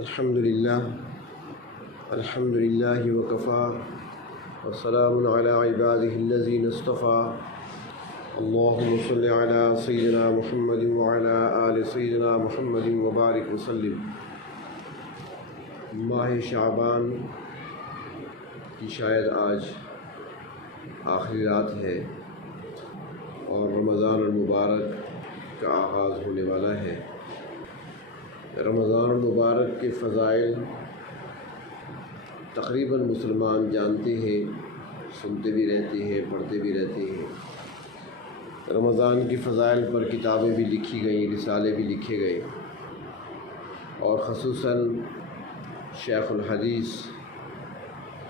الحمدللہ وکفا والسلام علی عبادہ الذین اصطفیٰ اللہم صل علی سیدنا محمد وعلی آل سیدنا محمد وبارک وسلم۔ ماہ شعبان کی شاید آج آخری رات ہے اور رمضان المبارک کا آغاز ہونے والا ہے۔ رمضان المبارک کے فضائل تقریباً مسلمان جانتے ہیں، سنتے بھی رہتے ہیں، پڑھتے بھی رہتے ہیں۔ رمضان کی فضائل پر کتابیں بھی لکھی گئیں، رسالے بھی لکھے گئے، اور خصوصاً شیخ الحدیث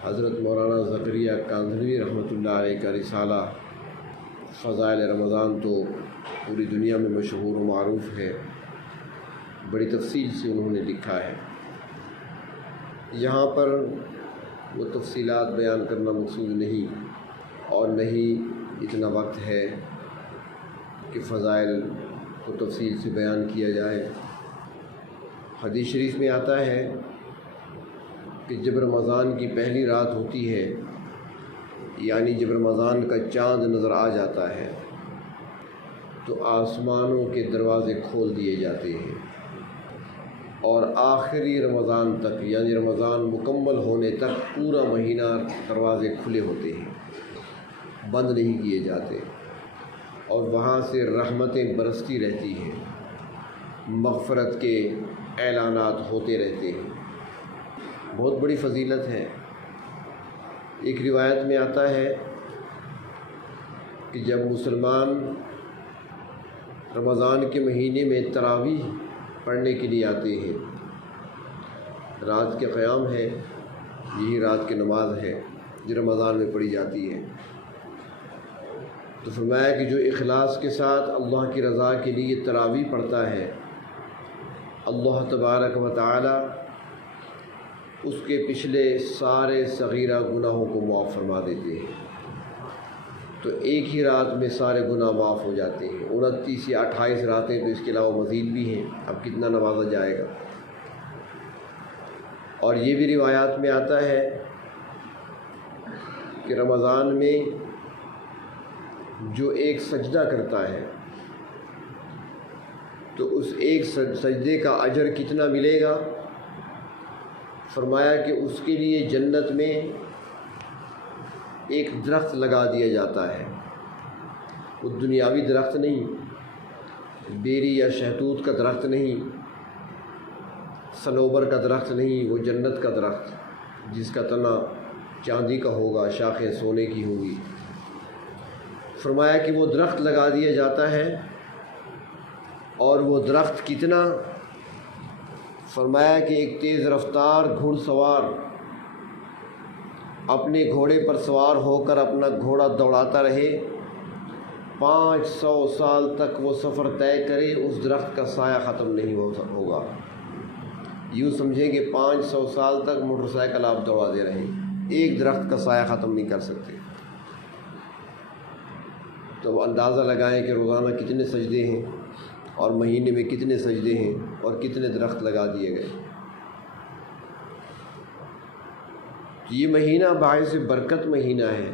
حضرت مولانا زکریا کاندھلوی رحمۃ اللہ علیہ کا رسالہ فضائل رمضان تو پوری دنیا میں مشہور و معروف ہے، بڑی تفصیل سے انہوں نے لکھا ہے۔ یہاں پر وہ تفصیلات بیان کرنا مقصود نہیں، اور نہ ہی اتنا وقت ہے کہ فضائل کو تفصیل سے بیان کیا جائے۔ حدیث شریف میں آتا ہے کہ جب رمضان کی پہلی رات ہوتی ہے، یعنی جب رمضان کا چاند نظر آ جاتا ہے، تو آسمانوں کے دروازے کھول دیے جاتے ہیں، اور آخری رمضان تک یعنی رمضان مکمل ہونے تک پورا مہینہ دروازے کھلے ہوتے ہیں، بند نہیں کیے جاتے، اور وہاں سے رحمتیں برستی رہتی ہیں، مغفرت کے اعلانات ہوتے رہتے ہیں۔ بہت بڑی فضیلت ہے۔ ایک روایت میں آتا ہے کہ جب مسلمان رمضان کے مہینے میں تراویح پڑھنے کے لیے آتے ہیں، رات کے قیام ہے، یہی رات کی نماز ہے جو رمضان میں پڑھی جاتی ہے، تو فرمایا کہ جو اخلاص کے ساتھ اللہ کی رضا کے لیے تراویح پڑھتا ہے، اللہ تبارک و تعالی اس کے پچھلے سارے صغیرہ گناہوں کو معاف فرما دیتے ہیں۔ تو ایک ہی رات میں سارے گناہ معاف ہو جاتے ہیں۔ 29 یا 28 راتیں تو اس کے علاوہ مزید بھی ہیں، اب کتنا نوازا جائے گا۔ اور یہ بھی روایات میں آتا ہے کہ رمضان میں جو ایک سجدہ کرتا ہے تو اس ایک سجدے کا اجر کتنا ملے گا؟ فرمایا کہ اس کے لیے جنت میں ایک درخت لگا دیا جاتا ہے، وہ دنیاوی درخت نہیں، بیری یا شہتوت کا درخت نہیں، صنوبر کا درخت نہیں، وہ جنت کا درخت جس کا تنا چاندی کا ہوگا، شاخیں سونے کی ہوں گی۔ فرمایا کہ وہ درخت لگا دیا جاتا ہے، اور وہ درخت کتنا؟ فرمایا کہ ایک تیز رفتار گھڑ سوار اپنے گھوڑے پر سوار ہو کر اپنا گھوڑا دوڑاتا رہے، 500 سال تک وہ سفر طے کرے، اس درخت کا سایہ ختم نہیں ہوگا۔ یوں سمجھیں کہ 500 سال تک موٹر سائیکل آپ دوڑاتے رہیں، ایک درخت کا سایہ ختم نہیں کر سکتے۔ تو اندازہ لگائیں کہ روزانہ کتنے سجدے ہیں، اور مہینے میں کتنے سجدے ہیں، اور کتنے درخت لگا دیے گئے۔ یہ مہینہ باعث برکت مہینہ ہے،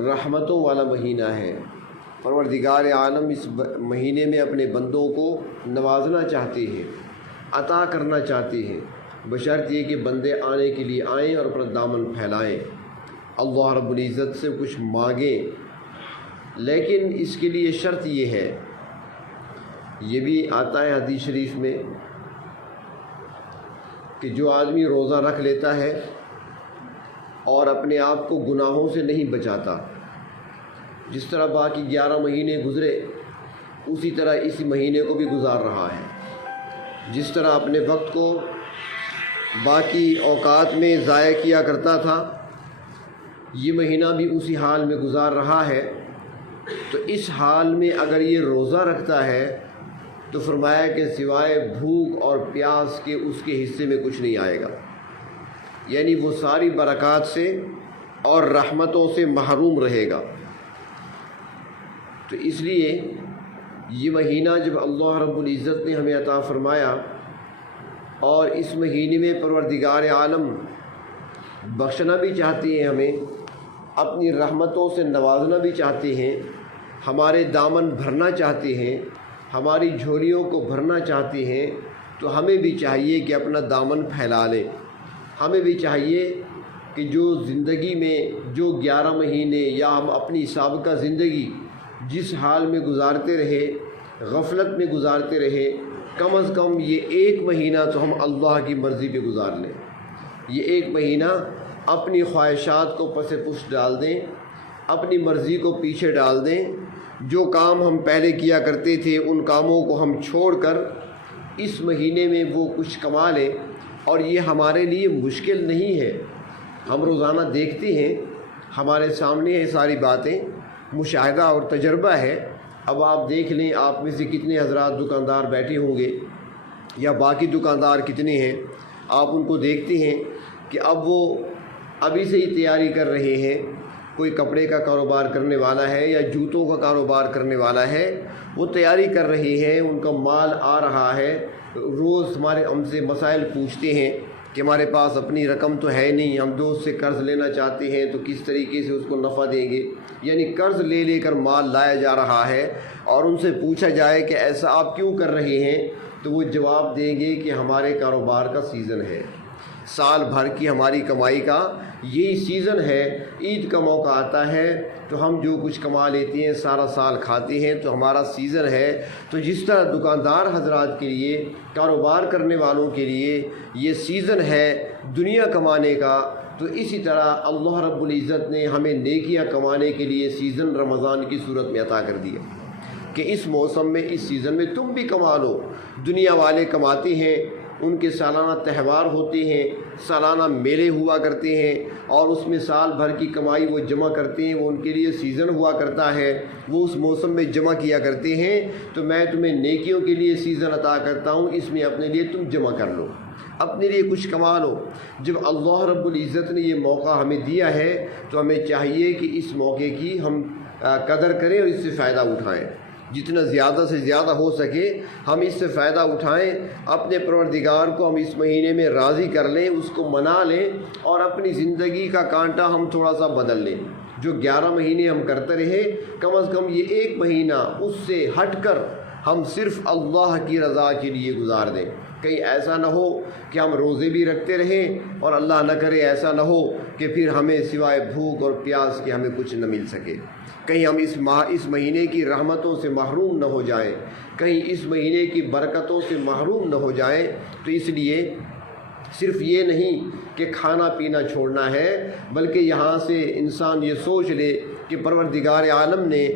رحمتوں والا مہینہ ہے۔ پروردگار عالم اس مہینے میں اپنے بندوں کو نوازنا چاہتے ہیں، عطا کرنا چاہتے ہیں، بشرط یہ کہ بندے آنے کے لیے آئیں اور اپنا دامن پھیلائیں، اللہ رب العزت سے کچھ مانگیں۔ لیکن اس کے لیے شرط یہ ہے، یہ بھی آتا ہے حدیث شریف میں، کہ جو آدمی روزہ رکھ لیتا ہے اور اپنے آپ کو گناہوں سے نہیں بچاتا، جس طرح باقی 11 مہینے گزرے اسی طرح اس مہینے کو بھی گزار رہا ہے، جس طرح اپنے وقت کو باقی اوقات میں ضائع کیا کرتا تھا، یہ مہینہ بھی اسی حال میں گزار رہا ہے۔ تو اس حال میں اگر یہ روزہ رکھتا ہے تو فرمایا کہ سوائے بھوک اور پیاس کے اس کے حصے میں کچھ نہیں آئے گا، یعنی وہ ساری برکات سے اور رحمتوں سے محروم رہے گا۔ تو اس لیے یہ مہینہ جب اللہ رب العزت نے ہمیں عطا فرمایا اور اس مہینے میں پروردگار عالم بخشنا بھی چاہتی ہیں، ہمیں اپنی رحمتوں سے نوازنا بھی چاہتے ہیں، ہمارے دامن بھرنا چاہتے ہیں، ہماری جھولیوں کو بھرنا چاہتے ہیں، تو ہمیں بھی چاہیے کہ اپنا دامن پھیلا لیں۔ ہمیں بھی چاہیے کہ جو زندگی میں جو 11 مہینے یا ہم اپنی سابقہ زندگی جس حال میں گزارتے رہے، غفلت میں گزارتے رہے، کم از کم یہ 1 مہینہ تو ہم اللہ کی مرضی پہ گزار لیں۔ یہ 1 مہینہ اپنی خواہشات کو پس پش ڈال دیں، اپنی مرضی کو پیچھے ڈال دیں، جو کام ہم پہلے کیا کرتے تھے ان کاموں کو ہم چھوڑ کر اس مہینے میں وہ کچھ کما لیں۔ اور یہ ہمارے لیے مشکل نہیں ہے، ہم روزانہ دیکھتے ہیں، ہمارے سامنے یہ ساری باتیں، مشاہدہ اور تجربہ ہے۔ اب آپ دیکھ لیں، آپ میں سے کتنے حضرات دکاندار بیٹھے ہوں گے یا باقی دکاندار کتنے ہیں، آپ ان کو دیکھتے ہیں کہ اب وہ ابھی سے ہی تیاری کر رہے ہیں۔ کوئی کپڑے کا کاروبار کرنے والا ہے یا جوتوں کا کاروبار کرنے والا ہے، وہ تیاری کر رہے ہیں، ان کا مال آ رہا ہے۔ روز ہم سے مسائل پوچھتے ہیں کہ ہمارے پاس اپنی رقم تو ہے نہیں، ہم دوست سے قرض لینا چاہتے ہیں تو کس طریقے سے اس کو نفع دیں گے، یعنی قرض لے لے کر مال لایا جا رہا ہے۔ اور ان سے پوچھا جائے کہ ایسا آپ کیوں کر رہے ہیں، تو وہ جواب دیں گے کہ ہمارے کاروبار کا سیزن ہے، سال بھر کی ہماری کمائی کا یہی سیزن ہے۔ عید کا موقع آتا ہے تو ہم جو کچھ کما لیتے ہیں سارا سال کھاتے ہیں، تو ہمارا سیزن ہے۔ تو جس طرح دکاندار حضرات کے لیے، کاروبار کرنے والوں کے لیے یہ سیزن ہے دنیا کمانے کا، تو اسی طرح اللہ رب العزت نے ہمیں نیکیاں کمانے کے لیے سیزن رمضان کی صورت میں عطا کر دیا کہ اس موسم میں، اس سیزن میں تم بھی کما لو۔ دنیا والے کماتے ہیں، ان کے سالانہ تہوار ہوتے ہیں، سالانہ میلے ہوا کرتے ہیں، اور اس میں سال بھر کی کمائی وہ جمع کرتے ہیں، وہ ان کے لیے سیزن ہوا کرتا ہے، وہ اس موسم میں جمع کیا کرتے ہیں۔ تو میں تمہیں نیکیوں کے لیے سیزن عطا کرتا ہوں، اس میں اپنے لیے تم جمع کر لو، اپنے لیے کچھ کما لو۔ جب اللہ رب العزت نے یہ موقع ہمیں دیا ہے تو ہمیں چاہیے کہ اس موقع کی ہم قدر کریں اور اس سے فائدہ اٹھائیں، جتنا زیادہ سے زیادہ ہو سکے ہم اس سے فائدہ اٹھائیں۔ اپنے پروردگار کو ہم اس مہینے میں راضی کر لیں، اس کو منا لیں، اور اپنی زندگی کا کانٹا ہم تھوڑا سا بدل لیں۔ جو 11 مہینے ہم کرتے رہے، کم از کم یہ 1 مہینہ اس سے ہٹ کر ہم صرف اللہ کی رضا کے لیے گزار دیں۔ کہیں ایسا نہ ہو کہ ہم روزے بھی رکھتے رہیں اور اللہ نہ کرے ایسا نہ ہو کہ پھر ہمیں سوائے بھوک اور پیاس کے ہمیں کچھ نہ مل سکے۔ کہیں ہم اس مہینے کی رحمتوں سے محروم نہ ہو جائیں، کہیں اس مہینے کی برکتوں سے محروم نہ ہو جائیں۔ تو اس لیے صرف یہ نہیں کہ کھانا پینا چھوڑنا ہے، بلکہ یہاں سے انسان یہ سوچ لے کہ پروردگار عالم نے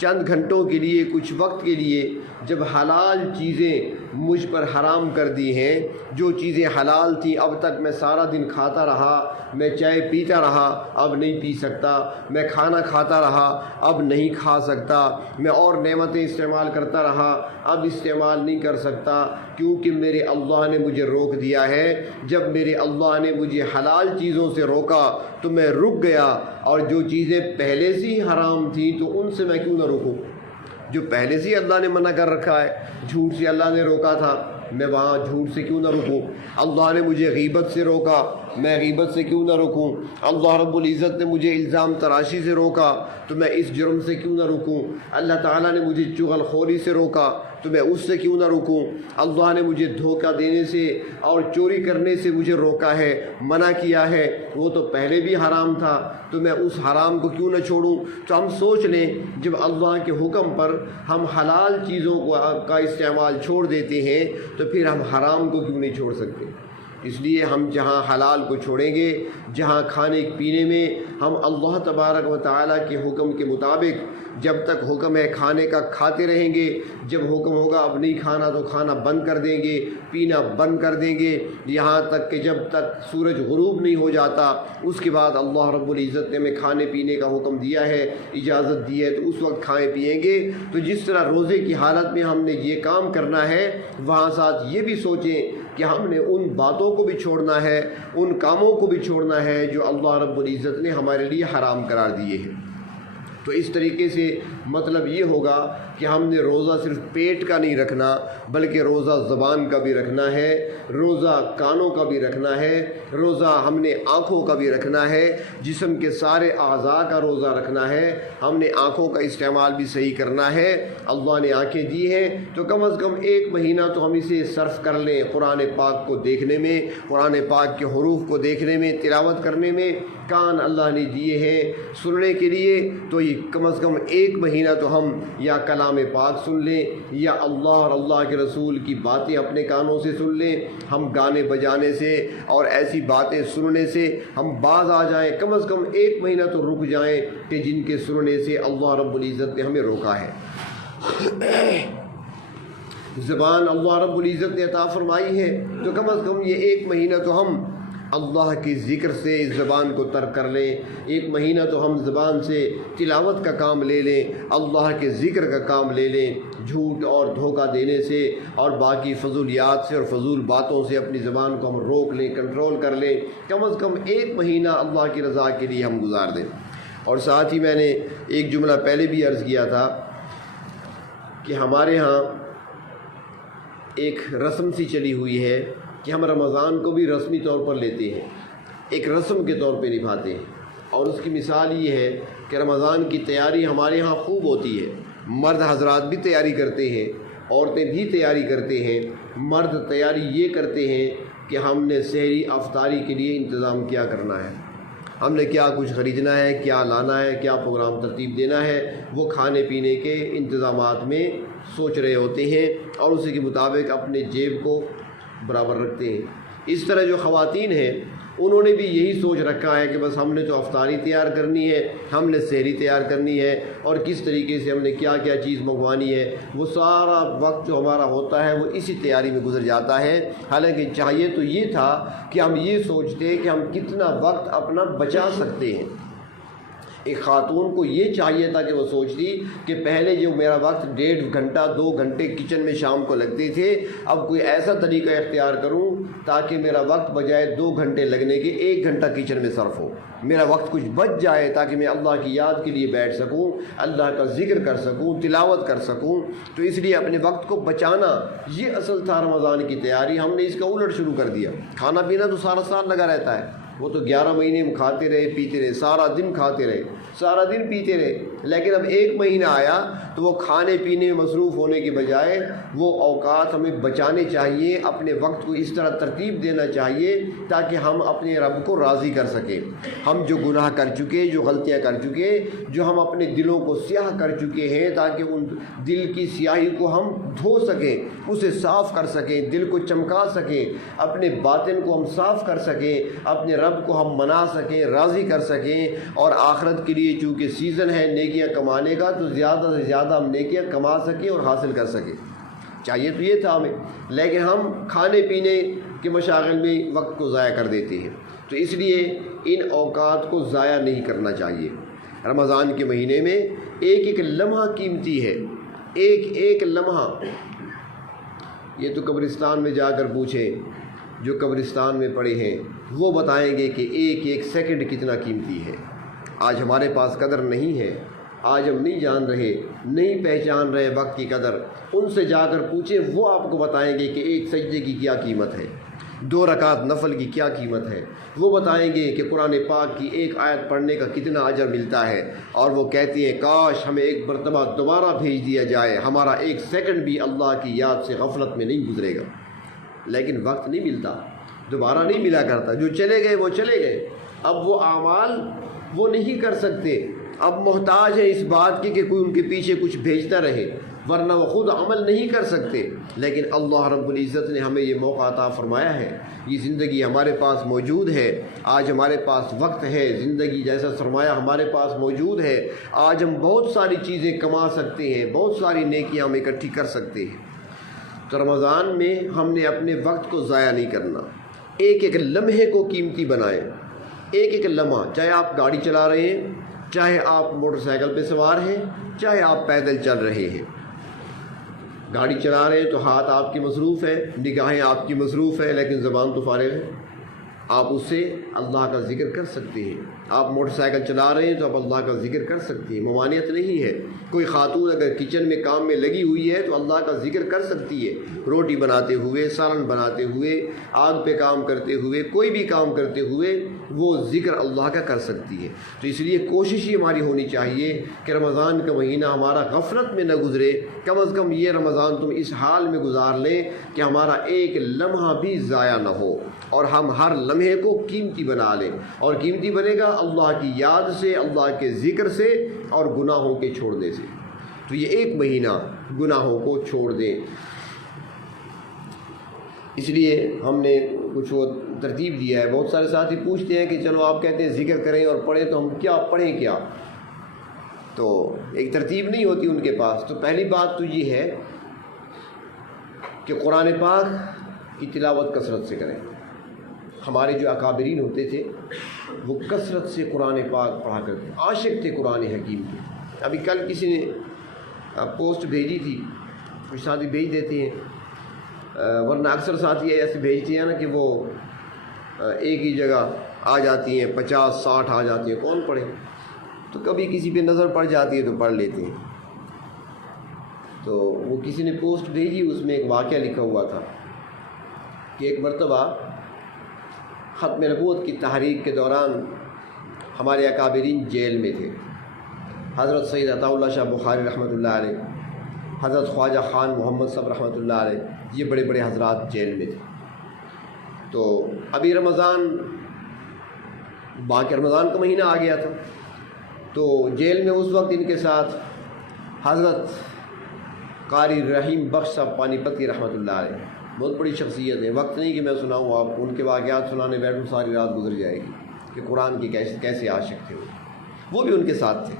چند گھنٹوں کے لیے، کچھ وقت کے لیے جب حلال چیزیں مجھ پر حرام کر دی ہیں، جو چیزیں حلال تھیں اب تک میں سارا دن کھاتا رہا، میں چائے پیتا رہا، اب نہیں پی سکتا، میں کھانا کھاتا رہا، اب نہیں کھا سکتا، میں اور نعمتیں استعمال کرتا رہا، اب استعمال نہیں کر سکتا، کیونکہ میرے اللہ نے مجھے روک دیا ہے۔ جب میرے اللہ نے مجھے حلال چیزوں سے روکا تو میں رک گیا، اور جو چیزیں پہلے سے ہی حرام تھیں تو ان سے میں کیوں نہ رکوں؟ جو پہلے سے اللہ نے منع کر رکھا ہے، جھوٹ سے اللہ نے روکا تھا، میں وہاں جھوٹ سے کیوں نہ رکوں؟ اللہ نے مجھے غیبت سے روکا، میں غیبت سے کیوں نہ رکوں؟ اللہ رب العزت نے مجھے الزام تراشی سے روکا، تو میں اس جرم سے کیوں نہ رکوں؟ اللہ تعالیٰ نے مجھے چغل خوری سے روکا، تو میں اس سے کیوں نہ رکوں؟ اللہ نے مجھے دھوکہ دینے سے اور چوری کرنے سے مجھے روکا ہے، منع کیا ہے، وہ تو پہلے بھی حرام تھا، تو میں اس حرام کو کیوں نہ چھوڑوں؟ تو ہم سوچ لیں، جب اللہ کے حکم پر ہم حلال چیزوں کا استعمال چھوڑ دیتے ہیں تو پھر ہم حرام کو کیوں نہیں چھوڑ سکتے؟ اس لیے ہم جہاں حلال کو چھوڑیں گے، جہاں کھانے پینے میں ہم اللہ تبارک و تعالیٰ کے حکم کے مطابق، جب تک حکم ہے کھانے کا کھاتے رہیں گے، جب حکم ہوگا اب نہیں کھانا تو کھانا بند کر دیں گے، پینا بند کر دیں گے، یہاں تک کہ جب تک سورج غروب نہیں ہو جاتا۔ اس کے بعد اللہ رب العزت نے ہمیں کھانے پینے کا حکم دیا ہے، اجازت دی ہے، تو اس وقت کھائیں پیئیں گے۔ تو جس طرح روزے کی حالت میں ہم نے یہ کام کرنا ہے، وہاں ساتھ یہ بھی سوچیں کہ ہم نے ان باتوں کو بھی چھوڑنا ہے، ان کاموں کو بھی چھوڑنا ہے جو اللہ رب العزت نے ہمارے لیے حرام قرار دیے ہیں۔ تو اس طریقے سے مطلب یہ ہوگا کہ ہم نے روزہ صرف پیٹ کا نہیں رکھنا بلکہ روزہ زبان کا بھی رکھنا ہے، روزہ کانوں کا بھی رکھنا ہے، روزہ ہم نے آنکھوں کا بھی رکھنا ہے، جسم کے سارے اعضاء کا روزہ رکھنا ہے، ہم نے آنکھوں کا استعمال بھی صحیح کرنا ہے۔ اللہ نے آنکھیں دی ہیں تو کم از کم 1 مہینہ تو ہم اسے صرف کر لیں قرآن پاک کو دیکھنے میں، قرآن پاک کے حروف کو دیکھنے میں، تلاوت کرنے میں۔ کان اللہ نے دیے ہیں سننے کے لیے، تو یہ کم از کم 1 مہینہ تو ہم یا کلام پاک سن لیں یا اللہ اور اللہ کے رسول کی باتیں اپنے کانوں سے سن لیں۔ ہم گانے بجانے سے اور ایسی باتیں سننے سے ہم باز آ جائیں، کم از کم 1 مہینہ تو رک جائیں کہ جن کے سننے سے اللہ رب العزت نے ہمیں روکا ہے۔ زبان اللہ رب العزت نے عطا فرمائی ہے، تو کم از کم یہ 1 مہینہ تو ہم اللہ کی ذکر سے اس زبان کو ترک کر لیں، 1 مہینہ تو ہم زبان سے تلاوت کا کام لے لیں، اللہ کے ذکر کا کام لے لیں، جھوٹ اور دھوکہ دینے سے اور باقی فضولیات سے اور فضول باتوں سے اپنی زبان کو ہم روک لیں، کنٹرول کر لیں، کم از کم 1 مہینہ اللہ کی رضا کے لیے ہم گزار دیں۔ اور ساتھ ہی میں نے ایک جملہ پہلے بھی عرض کیا تھا کہ ہمارے ہاں ایک رسم سی چلی ہوئی ہے کہ ہم رمضان کو بھی رسمی طور پر لیتے ہیں، ایک رسم کے طور پہ نبھاتے ہیں، اور اس کی مثال یہ ہے کہ رمضان کی تیاری ہمارے ہاں خوب ہوتی ہے، مرد حضرات بھی تیاری کرتے ہیں، عورتیں بھی تیاری کرتے ہیں۔ مرد تیاری یہ کرتے ہیں کہ ہم نے سحری افطاری کے لیے انتظام کیا کرنا ہے، ہم نے کیا کچھ خریدنا ہے، کیا لانا ہے، کیا پروگرام ترتیب دینا ہے، وہ کھانے پینے کے انتظامات میں سوچ رہے ہوتے ہیں اور اسی کے مطابق اپنے جیب کو برابر رکھتے ہیں۔ اس طرح جو خواتین ہیں انہوں نے بھی یہی سوچ رکھا ہے کہ بس ہم نے تو افطاری تیار کرنی ہے، ہم نے سحری تیار کرنی ہے، اور کس طریقے سے ہم نے کیا کیا چیز منگوانی ہے، وہ سارا وقت جو ہمارا ہوتا ہے وہ اسی تیاری میں گزر جاتا ہے۔ حالانکہ چاہیے تو یہ تھا کہ ہم یہ سوچتے کہ ہم کتنا وقت اپنا بچا سکتے ہیں۔ ایک خاتون کو یہ چاہیے تھا کہ وہ سوچتی کہ پہلے جو میرا وقت 1.5 گھنٹہ 2 گھنٹے کچن میں شام کو لگتے تھے، اب کوئی ایسا طریقہ اختیار کروں تاکہ میرا وقت بجائے 2 گھنٹے لگنے کے 1 گھنٹہ کچن میں صرف ہو، میرا وقت کچھ بچ جائے تاکہ میں اللہ کی یاد کے لیے بیٹھ سکوں، اللہ کا ذکر کر سکوں، تلاوت کر سکوں۔ تو اس لیے اپنے وقت کو بچانا یہ اصل تھا رمضان کی تیاری۔ ہم نے اس کا الٹ شروع کر دیا۔ کھانا پینا تو سارا سال لگا رہتا ہے، وہ تو 11 مہینے ہم کھاتے رہے پیتے رہے، سارا دن کھاتے رہے، سارا دن پیتے رہے، لیکن اب 1 مہینہ آیا تو وہ کھانے پینے میں مصروف ہونے کے بجائے وہ اوقات ہمیں بچانے چاہیے، اپنے وقت کو اس طرح ترتیب دینا چاہیے تاکہ ہم اپنے رب کو راضی کر سکیں۔ ہم جو گناہ کر چکے، جو غلطیاں کر چکے، جو ہم اپنے دلوں کو سیاہ کر چکے ہیں، تاکہ ان دل کی سیاہی کو ہم دھو سکیں، اسے صاف کر سکیں، دل کو چمکا سکیں، اپنے باطن کو ہم صاف کر سکیں، اپنے رب کو ہم منا سکیں، راضی کر سکیں، اور آخرت کے لیے چونکہ سیزن ہے نیکیاں کمانے کا، تو زیادہ سے زیادہ ہم نیکیاں کما سکیں اور حاصل کر سکیں۔ چاہیے تو یہ تھا ہمیں، لیکن ہم کھانے پینے کے مشاغل میں وقت کو ضائع کر دیتے ہیں۔ تو اس لیے ان اوقات کو ضائع نہیں کرنا چاہیے۔ رمضان کے مہینے میں ایک ایک لمحہ قیمتی ہے، ایک ایک لمحہ۔ یہ تو قبرستان میں جا کر پوچھیں، جو قبرستان میں پڑے ہیں وہ بتائیں گے کہ ایک ایک سیکنڈ کتنا قیمتی ہے۔ آج ہمارے پاس قدر نہیں ہے، آج ہم نہیں جان رہے، نہیں پہچان رہے وقت کی قدر۔ ان سے جا کر پوچھیں، وہ آپ کو بتائیں گے کہ ایک سجدے کی کیا قیمت ہے، 2 رکعت نفل کی کیا قیمت ہے۔ وہ بتائیں گے کہ قرآن پاک کی ایک آیت پڑھنے کا کتنا اجر ملتا ہے، اور وہ کہتی ہیں کاش ہمیں ایک مرتبہ دوبارہ بھیج دیا جائے، ہمارا 1 سیکنڈ بھی اللہ کی یاد سے غفلت میں نہیں گزرے گا۔ لیکن وقت نہیں ملتا، دوبارہ نہیں ملا کرتا، جو چلے گئے وہ چلے گئے۔ اب وہ اعمال وہ نہیں کر سکتے، اب محتاج ہے اس بات کی کہ کوئی ان کے پیچھے کچھ بھیجتا رہے، ورنہ وہ خود عمل نہیں کر سکتے۔ لیکن اللہ رب العزت نے ہمیں یہ موقع عطا فرمایا ہے، یہ زندگی ہمارے پاس موجود ہے، آج ہمارے پاس وقت ہے، زندگی جیسا سرمایہ ہمارے پاس موجود ہے، آج ہم بہت ساری چیزیں کما سکتے ہیں، بہت ساری نیکیاں ہم اکٹھی کر سکتے ہیں۔ تو رمضان میں ہم نے اپنے وقت کو ضائع نہیں کرنا، ایک ایک لمحے کو قیمتی بنائیں، ایک ایک لمحہ، چاہے آپ گاڑی چلا رہے ہیں، چاہے آپ موٹر سائیکل پہ سوار ہیں، چاہے آپ پیدل چل رہے ہیں۔ گاڑی چلا رہے ہیں تو ہاتھ آپ کی مصروف ہے، نگاہیں آپ کی مصروف ہے، لیکن زبان تو فارغ ہے۔ آپ اس سے اللہ کا ذکر کر سکتے ہیں. آپ موٹر سائیکل چلا رہے ہیں تو آپ اللہ کا ذکر کر سکتے ہیں، ممانعت نہیں ہے. کوئی خاتون اگر کچن میں کام میں لگی ہوئی ہے تو اللہ کا ذکر کر سکتی ہے، روٹی بناتے ہوئے، سالن بناتے ہوئے، آگ پہ کام کرتے ہوئے، کوئی بھی کام کرتے ہوئے وہ ذکر اللہ کا کر سکتی ہے. تو اس لیے کوشش ہی ہماری ہونی چاہیے کہ رمضان کا مہینہ ہمارا غفلت میں نہ گزرے. کم از کم یہ رمضان تم اس حال میں گزار لیں کہ ہمارا ایک لمحہ بھی ضائع نہ ہو، اور ہم ہر لمحے کو قیمتی بنا لیں. اور قیمتی بنے گا اللہ کی یاد سے، اللہ کے ذکر سے، اور گناہوں کے چھوڑنے سے. تو یہ ایک مہینہ گناہوں کو چھوڑ دیں. اس لیے ہم نے کچھ وہ ترتیب دیا ہے. بہت سارے ساتھی پوچھتے ہیں کہ چلو آپ کہتے ہیں ذکر کریں اور پڑھیں، تو ہم کیا پڑھیں کیا؟ تو ایک ترتیب نہیں ہوتی ان کے پاس. تو پہلی بات تو یہ ہے کہ قرآن پاک کی تلاوت کثرت سے کریں. ہمارے جو اکابرین ہوتے تھے وہ کثرت سے قرآن پاک پڑھا کرتے، عاشق تھے قرآن حکیم کے. ابھی کل کسی نے پوسٹ بھیجی تھی، کچھ ساتھی بھیج دیتے ہیں، ورنہ اکثر ساتھی ایسے بھیجتے ہیں نا کہ وہ ایک ہی جگہ آ جاتی ہیں، 50-60 آ جاتی ہیں، کون پڑھے؟ تو کبھی کسی پہ نظر پڑ جاتی ہے تو پڑھ لیتے ہیں. تو وہ کسی نے پوسٹ بھیجی، اس میں ایک واقعہ لکھا ہوا تھا کہ ایک مرتبہ ختم نبوت کی تحریک کے دوران ہمارے اکابرین جیل میں تھے. حضرت سید عطا اللہ شاہ بخاری رحمۃ اللہ علیہ، حضرت خواجہ خان محمد صاحب رحمۃ اللہ علیہ، یہ بڑے بڑے حضرات جیل میں تھے. تو ابھی رمضان، باقی رمضان کا مہینہ آ گیا تھا. تو جیل میں اس وقت ان کے ساتھ حضرت قاری رحیم بخش صاحب پانی پتی رحمۃ اللہ علیہ، بہت بڑی شخصیت ہے. وقت نہیں کہ میں سناؤں، آپ کو ان کے واقعات سنانے بیٹھوں ساری رات گزر جائے گی کہ قرآن کے کیسے عاشق تھے. وہ بھی ان کے ساتھ تھے.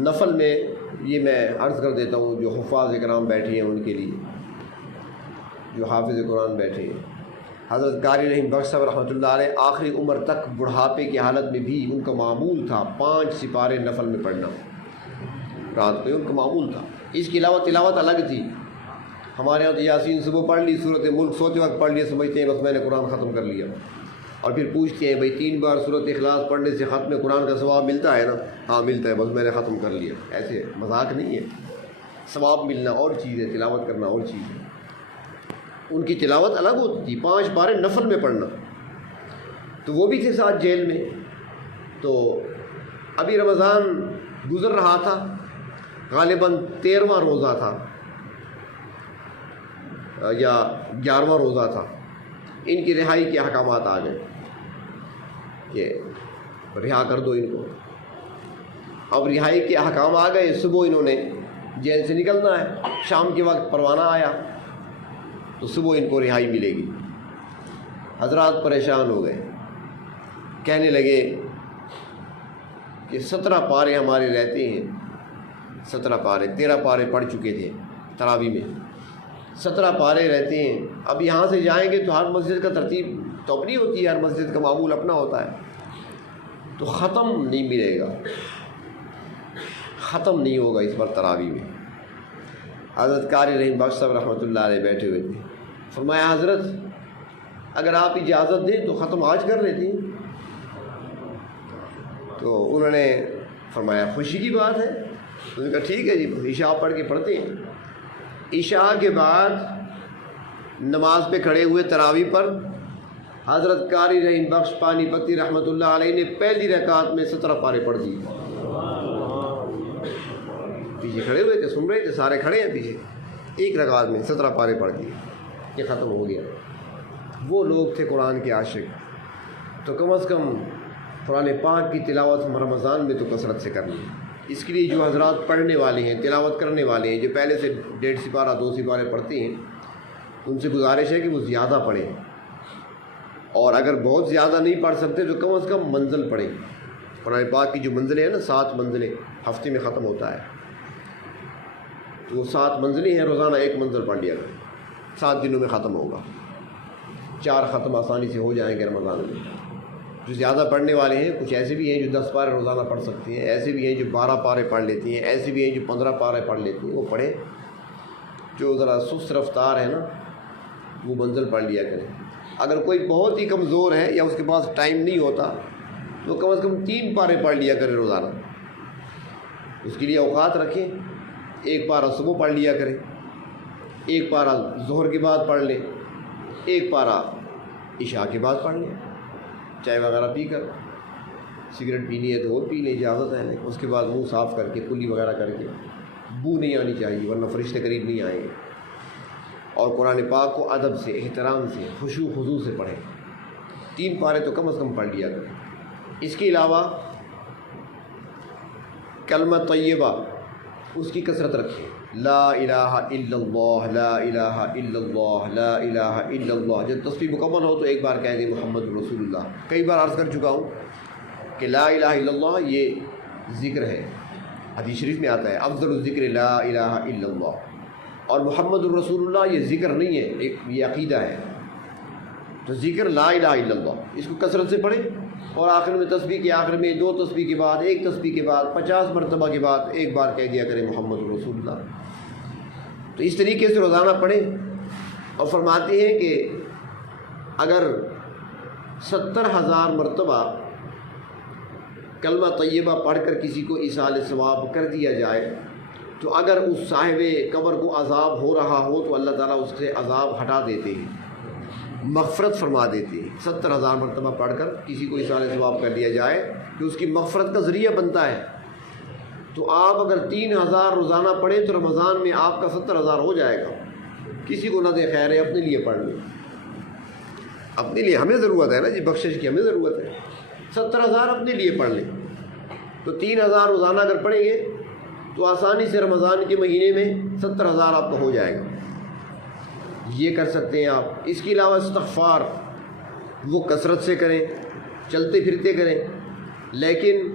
نفل میں یہ میں عرض کر دیتا ہوں، جو حفاظ کرام بیٹھے ہیں ان کے لیے، جو حافظ قرآن بیٹھے ہیں، حضرت قاری رحیم بخش صاحب رحمۃ اللہ علیہ آخری عمر تک بڑھاپے کی حالت میں بھی ان کا معمول تھا 5 سپارے نفل میں پڑھنا، رات کو ان کا معمول تھا. اس کے علاوہ تلاوت الگ تھی. ہمارے یہاں تو یاسین صبح پڑھ لی، سورۃ ملک سوتے وقت پڑھ لیا، سمجھتے ہیں بس میں نے قرآن ختم کر لیا. اور پھر پوچھتے ہیں بھائی 3 بار سورۃ اخلاص پڑھنے سے ختم قرآن کا ثواب ملتا ہے نا؟ ہاں ملتا ہے، بس میں نے ختم کر لیا. ایسے مذاق نہیں ہے. ثواب ملنا اور چیز ہے، تلاوت کرنا اور چیز ہے. ان کی تلاوت الگ ہوتی تھی، 5 بارے نفل میں پڑھنا. تو وہ بھی تھے ساتھ جیل میں. تو ابھی رمضان گزر رہا تھا، غالباً 13واں روزہ تھا یا 11واں روزہ تھا. ان کی رہائی کے احکامات آ گئے کہ رہا کر دو ان کو. اب رہائی کے احکام آ گئے. صبح انہوں نے جیل سے نکلنا ہے، شام کے وقت پروانہ آیا تو صبح ان کو رہائی ملے گی. حضرات پریشان ہو گئے، کہنے لگے کہ 17 پارے ہمارے رہتے ہیں. 17 پارے، 13 پارے پڑھ چکے تھے تراویح میں، 17 پارے رہتے ہیں. اب یہاں سے جائیں گے تو ہر مسجد کا ترتیب تو اپنی ہوتی ہے، ہر مسجد کا معمول اپنا ہوتا ہے. تو ختم نہیں ملے گا، ختم نہیں ہوگا اس بار تراویح میں. حضرت قاری رحیم بخش صاحب رحمۃ اللہ علیہ بیٹھے ہوئے تھے. فرمایا حضرت اگر آپ اجازت دیں تو ختم آج کر لیتے ہیں. تو انہوں نے فرمایا خوشی کی بات ہے. انہوں نے کہا ٹھیک ہے جی، عشاء پڑھ کے پڑھتے ہیں. عشاء کے بعد نماز پہ کھڑے ہوئے تراویح پر حضرت قاری رحیم بخش پانی پتی رحمۃ اللہ علیہ نے پہلی رکعت میں 17 پارے پڑھ دیے. پیچھے کھڑے ہوئے تھے، سن رہے تھے، سارے کھڑے ہیں پیچھے. ایک رکعت میں 17 پارے پڑھ دیے، یہ ختم ہو گیا. وہ لوگ تھے قرآن کے عاشق. تو کم از کم قرآن پاک کی تلاوت رمضان میں تو کثرت سے کرنی ہے. اس کے لیے جو حضرات پڑھنے والے ہیں، تلاوت کرنے والے ہیں، جو پہلے سے 1.5 سپارہ 2 سپارے پڑھتے ہیں، ان سے گزارش ہے کہ وہ زیادہ پڑھیں. اور اگر بہت زیادہ نہیں پڑھ سکتے تو کم از کم منزل پڑھیں. قرآن پاک کی جو منزلیں ہیں نا، 7 منزلیں ہفتے میں ختم ہوتا ہے. تو وہ 7 منزلیں ہیں، روزانہ 1 منزل پڑھ لیا کریں، 7 دنوں میں ختم ہوگا. 4 ختم آسانی سے ہو جائیں گے رمضان میں. جو زیادہ پڑھنے والے ہیں، کچھ ایسے بھی ہیں جو 10 پارے روزانہ پڑھ سکتے ہیں، ایسے بھی ہیں جو 12 پارے پڑھ لیتی ہیں، ایسے بھی ہیں جو 15 پارے پڑھ لیتی ہیں. وہ پڑھیں. جو ذرا سست رفتار ہے نا، وہ منزل پڑھ لیا کریں۔ اگر کوئی بہت ہی کمزور ہے یا اس کے پاس ٹائم نہیں ہوتا تو کم از کم 3 پارے پڑھ لیا کرے روزانہ، اس کے لیے اوقات رکھیں۔ 1 پارہ صبح پڑھ لیا کریں، 1 پارہ ظہر کے بعد پڑھ لیں، 1 پارہ عشاء کے بعد پڑھ لیں، چائے وغیرہ پی کر۔ سگریٹ پینی ہے تو وہ پی لیں، اجازت ہے، لیکن اس کے بعد منہ صاف کر کے کلی وغیرہ کر کے، بو نہیں آنی چاہیے ورنہ فرشتے قریب نہیں آئیں گے۔ اور قرآن پاک کو ادب سے، احترام سے، خشوع خضوع سے پڑھیں۔ 3 پارے تو کم از کم پڑھ لیا کریں۔ اس کے علاوہ کلمہ طیبہ اس کی کثرت رکھیں، لا الہ الا اللہ، لا الہ الا اللہ، لا الہ الا اللہ۔ جب تسبیح مکمل ہو تو ایک بار کہہ دیں محمد رسول اللہ۔ کئی بار عرض کر چکا ہوں کہ لا الہ الا اللہ یہ ذکر ہے، حدیث شریف میں آتا ہے افضل الذکر لا الہ الا اللہ، اور محمد الرسول اللہ یہ ذکر نہیں ہے، یہ عقیدہ ہے۔ تو ذکر لا الہ الا اللہ، اس کو کثرت سے پڑھیں، اور آخر میں تسبیح کے آخر میں 2 تسبیح کے بعد، 1 تسبیح کے بعد 50 مرتبہ کے بعد ایک بار کہہ دیا کریں محمد الرسول اللہ۔ تو اس طریقے سے روزانہ پڑھیں۔ اور فرماتے ہیں کہ اگر 70,000 مرتبہ کلمہ طیبہ پڑھ کر کسی کو ایصال ثواب کر دیا جائے تو اگر اس صاحب قبر کو عذاب ہو رہا ہو تو اللہ تعالیٰ اس سے عذاب ہٹا دیتے ہیں، مغفرت فرما دیتے ہیں۔ 70,000 مرتبہ پڑھ کر کسی کو ایصال ثواب کر دیا جائے کہ اس کی مغفرت کا ذریعہ بنتا ہے۔ تو آپ اگر 3,000 روزانہ پڑھیں تو رمضان میں آپ کا 70,000 ہو جائے گا۔ کسی کو نہ دے، خیر ہے، اپنے لیے پڑھ لیں، اپنے لیے ہمیں ضرورت ہے نا جی، بخشش کی ہمیں ضرورت ہے۔ 70,000 اپنے لیے پڑھ لیں تو 3,000 روزانہ اگر پڑھیں گے تو آسانی سے رمضان کے مہینے میں 70,000 آپ کا ہو جائے گا۔ یہ کر سکتے ہیں آپ۔ اس کے علاوہ استغفار وہ کثرت سے کریں، چلتے پھرتے کریں، لیکن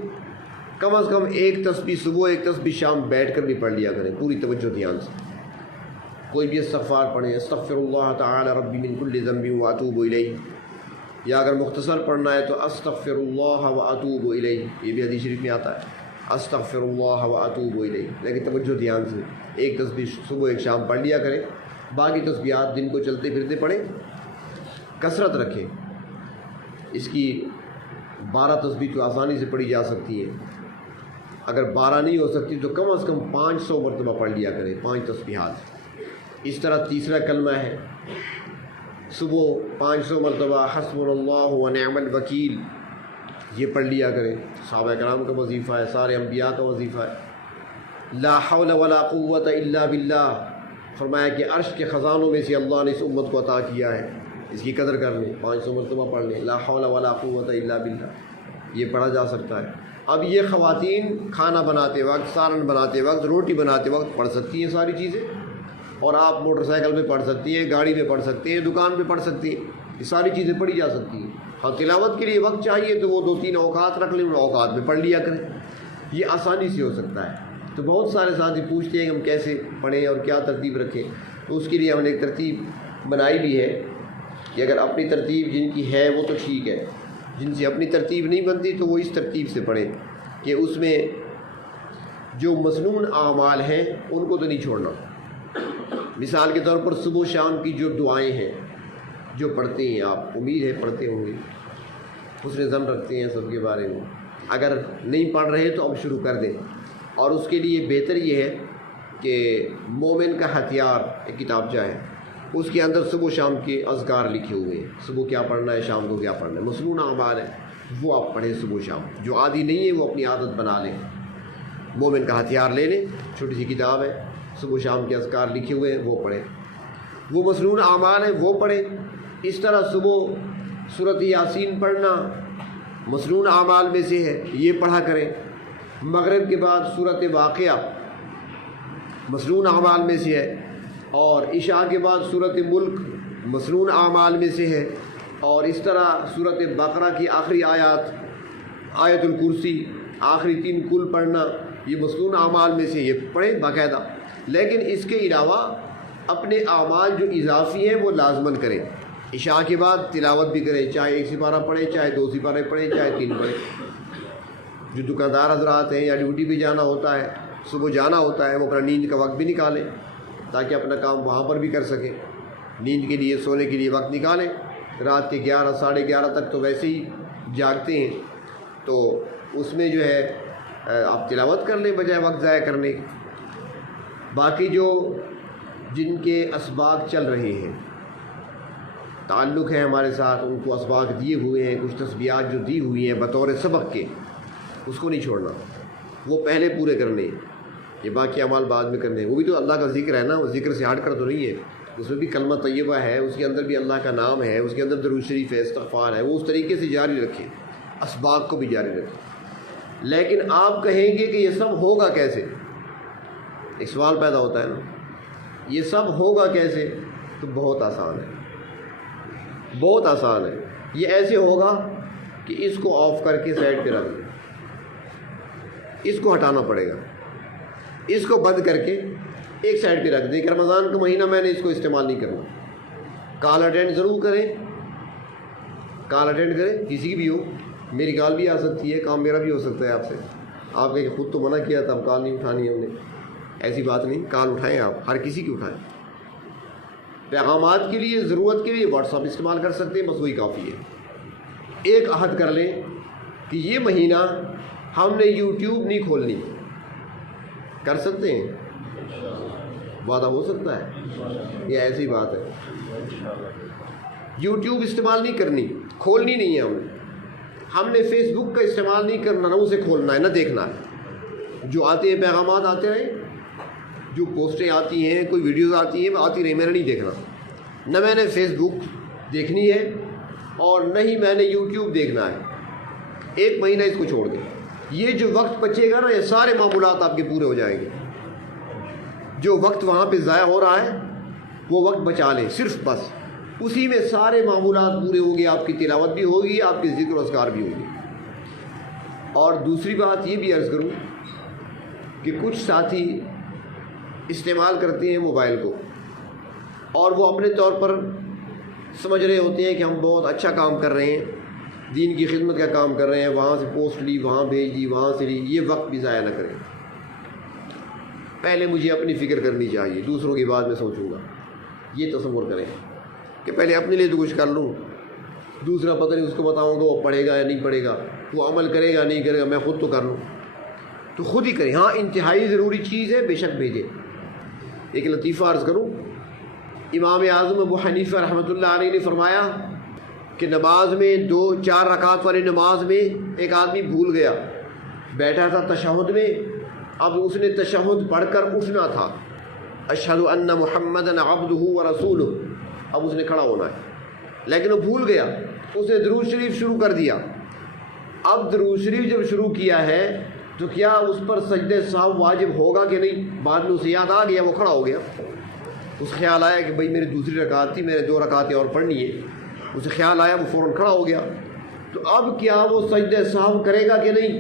کم از کم 1 تسبیح صبح 1 تسبیح شام بیٹھ کر بھی پڑھ لیا کریں، پوری توجہ دھیان سے۔ کوئی بھی استغفار پڑھیں، استغفر اللہ تعالی ربی من کل ذنب واتوب الیہ، یا اگر مختصر پڑھنا ہے تو استغفر اللہ واتوب الیہ، یہ بھی حدیث شریف میں آتا ہے استغفر اللہ واتوب الیہ، لیکن توجہ دھیان سے 1 تسبیح صبح 1 شام پڑھ لیا کریں، باقی تسبیحات دن کو چلتے پھرتے پڑھیں، کثرت رکھیں۔ اس کی 12 تسبیح تو آسانی سے پڑھی جا سکتی ہے، اگر 12 نہیں ہو سکتی تو کم از کم 500 مرتبہ پڑھ لیا کریں، 5 تسبیحات۔ اس طرح تیسرا کلمہ ہے، صبح 500 مرتبہ حسبنا اللہ ونعم الوکیل، یہ پڑھ لیا کریں۔ صحابہ کرام کا وظیفہ ہے، سارے انبیاء کا وظیفہ ہے۔ لا حول ولا قوت الا باللہ، فرمایا کہ عرش کے خزانوں میں سے اللہ نے اس امت کو عطا کیا ہے، اس کی قدر کر لیں، 500 مرتبہ پڑھ لیں۔ لا حول ولا قوت الا باللہ، یہ پڑھا جا سکتا ہے۔ اب یہ خواتین کھانا بناتے وقت، سالن بناتے وقت، روٹی بناتے وقت پڑھ سکتی ہیں ساری چیزیں، اور آپ موٹر سائیکل پہ پڑھ سکتی ہیں، گاڑی پہ پڑھ سکتی ہیں، دکان پہ پڑھ سکتی ہیں، یہ ساری چیزیں پڑھی جا سکتی ہیں۔ ہاں تلاوت کے لیے وقت چاہیے تو وہ 2-3 اوقات رکھ لیں، ان اوقات میں پڑھ لیا کریں، یہ آسانی سے ہو سکتا ہے۔ تو بہت سارے ساتھی پوچھتے ہیں کہ ہم کیسے پڑھیں اور کیا ترتیب رکھیں، تو اس کے لیے ہم نے ایک ترتیب بنائی بھی ہے کہ اگر اپنی ترتیب جن کی ہے وہ تو ٹھیک ہے، جن سے اپنی ترتیب نہیں بنتی تو وہ اس ترتیب سے پڑھیں کہ اس میں جو مسنون اعمال ہیں ان کو تو نہیں چھوڑنا۔ مثال کے طور پر صبح شام کی جو دعائیں ہیں جو پڑھتے ہیں آپ، امید ہے پڑھتے ہوں گے، حسن ظن رکھتے ہیں سب کے بارے میں، اگر نہیں پڑھ رہے تو اب شروع کر دیں۔ اور اس کے لیے بہتر یہ ہے کہ مومن کا ہتھیار ایک کتابچہ ہے، اس کے اندر صبح و شام کے اذکار لکھے ہوئے ہیں، صبح کیا پڑھنا ہے، شام کو کیا پڑھنا ہے، مسنون اعمال ہے وہ آپ پڑھیں صبح و شام۔ جو عادی نہیں ہے وہ اپنی عادت بنا لیں، مومن کا ہتھیار لے لیں، چھوٹی سی کتاب ہے، صبح و شام کے اذکار لکھے ہوئے ہیں وہ پڑھیں، وہ مسنون اعمال ہیں وہ پڑھیں۔ اس طرح صبح سورۃ یاسین پڑھنا مسنون اعمال میں سے ہے، یہ پڑھا کریں۔ مغرب کے بعد سورۃ واقعہ مسنون اعمال میں سے ہے، اور عشاء کے بعد سورۃ ملک مسنون اعمال میں سے ہے، اور اس طرح سورۃ بقرہ کی آخری آیات، آیت الکرسی، آخری 3 کل پڑھنا یہ مسنون اعمال میں سے، یہ پڑھیں باقاعدہ۔ لیکن اس کے علاوہ اپنے اعمال جو اضافی ہیں وہ لازماً کریں۔ عشاء کے بعد تلاوت بھی کریں، چاہے 1 سپارہ پڑھیں، چاہے 2 سپارے پڑھیں، چاہے 3 پڑھیں۔ جو دکاندار حضرات ہیں یا ڈیوٹی پہ جانا ہوتا ہے، صبح جانا ہوتا ہے، وہ اپنا نیند کا وقت بھی نکالیں تاکہ اپنا کام وہاں پر بھی کر سکیں۔ نیند کے لیے سونے کے لیے وقت نکالیں. رات کے 11 ساڑھے 11 تک تو ویسے ہی جاگتے ہیں، تو اس میں جو ہے آپ تلاوت کر لیں بجائے وقت ضائع کرنے. باقی جن کے اسباق چل رہے ہیں، تعلق ہے ہمارے ساتھ، ان کو اسباق دیے ہوئے ہیں، کچھ تسبیحات جو دی ہوئی ہیں بطور سبق کے، اس کو نہیں چھوڑنا، وہ پہلے پورے کرنے ہیں. یہ باقی اعمال بعد میں کرنے ہیں. وہ بھی تو اللہ کا ذکر ہے نا، وہ ذکر سے ہٹ کر تو نہیں ہے. اس میں بھی کلمہ طیبہ ہے، اس کے اندر بھی اللہ کا نام ہے، اس کے اندر درود شریف ہے، استغفار ہے. وہ اس طریقے سے جاری رکھیں، اسباق کو بھی جاری رکھیں. لیکن آپ کہیں گے کہ یہ سب ہوگا کیسے؟ ایک سوال پیدا ہوتا ہے نا، یہ سب ہوگا کیسے؟ تو بہت آسان ہے، بہت آسان ہے. یہ ایسے ہوگا کہ اس کو آف کر کے سائڈ پہ رکھ دیں، اس کو ہٹانا پڑے گا، اس کو بند کر کے ایک سائڈ پہ رکھ دیں کہ رمضان کا مہینہ میں نے اس کو استعمال نہیں کرنا. کال اٹینڈ ضرور کریں، کال اٹینڈ کریں، کسی کی بھی ہو. میری کال بھی آ سکتی ہے، کام میرا بھی ہو سکتا ہے آپ سے. آپ نے خود تو منع کیا تھا اب کال نہیں اٹھانی ہے ہم نے، ایسی بات نہیں. کال اٹھائیں، آپ ہر کسی کی اٹھائیں. پیغامات کے لیے ضرورت کے لیے واٹس ایپ استعمال کر سکتے ہیں، بس وہی کافی ہے. ایک عہد کر لیں کہ یہ مہینہ ہم نے یوٹیوب نہیں کھولنی. کر سکتے ہیں؟ وعدہ ہو سکتا ہے؟ یہ ایسی بات ہے. یوٹیوب استعمال نہیں کرنی، کھولنی نہیں ہے. ہم نے فیس بک کا استعمال نہیں کرنا، نہ اسے کھولنا ہے نہ دیکھنا ہے. جو آتے ہیں پیغامات آتے رہیں، جو پوسٹیں آتی ہیں، کوئی ویڈیوز آتی ہیں، آتی رہیں، میں نے نہیں دیکھنا. نہ میں نے فیس بک دیکھنی ہے اور نہ ہی میں نے یوٹیوب دیکھنا ہے. ایک مہینہ اس کو چھوڑ دیں. یہ جو وقت بچے گا نا، یہ سارے معمولات آپ کے پورے ہو جائیں گے. جو وقت وہاں پہ ضائع ہو رہا ہے وہ وقت بچا لیں صرف، بس اسی میں سارے معمولات پورے ہوں گے. آپ کی تلاوت بھی ہوگی، آپ کی ذکر و اذکار بھی ہوگی. اور دوسری بات یہ بھی عرض کروں کہ کچھ ساتھی استعمال کرتے ہیں موبائل کو، اور وہ اپنے طور پر سمجھ رہے ہوتے ہیں کہ ہم بہت اچھا کام کر رہے ہیں، دین کی خدمت کا کام کر رہے ہیں. وہاں سے پوسٹ لی، وہاں بھیج دی، وہاں سے لی. یہ وقت بھی ضائع نہ کریں. پہلے مجھے اپنی فکر کرنی چاہیے، دوسروں کی بات میں سوچوں گا. یہ تصور کریں کہ پہلے اپنے لیے تو کچھ کر لوں، دوسرا پتہ نہیں اس کو بتاؤں گا وہ پڑھے گا یا نہیں پڑھے گا، وہ عمل کرے گا نہیں کرے گا، میں خود تو کر لوں. تو خود ہی کریں. ہاں انتہائی ضروری چیز ہے، بے شک بھیجیں. ایک لطیفہ عرض کروں. امام اعظم ابو حنیفہ رحمۃ اللہ علیہ نے فرمایا کہ نماز میں 4 رکعت والی نماز میں ایک آدمی بھول گیا، بیٹھا تھا تشہد میں. اب اس نے تشہد پڑھ کر اٹھنا تھا، اشہد ان محمدًا عبدہ ورسولہ. اب اس نے کھڑا ہونا ہے، لیکن وہ بھول گیا. اس نے درود شریف شروع کر دیا. اب درود شریف جب شروع کیا ہے تو کیا اس پر سجدہ سہو واجب ہوگا کہ نہیں؟ بعد میں اسے یاد آ گیا، وہ کھڑا ہو گیا. اس خیال آیا کہ بھائی میری دوسری رکعت تھی، میں نے 2 رکعتیں اور پڑھنی ہے. اسے خیال آیا، وہ فوراً کھڑا ہو گیا. تو اب کیا وہ سجدہ سہو کرے گا کہ نہیں؟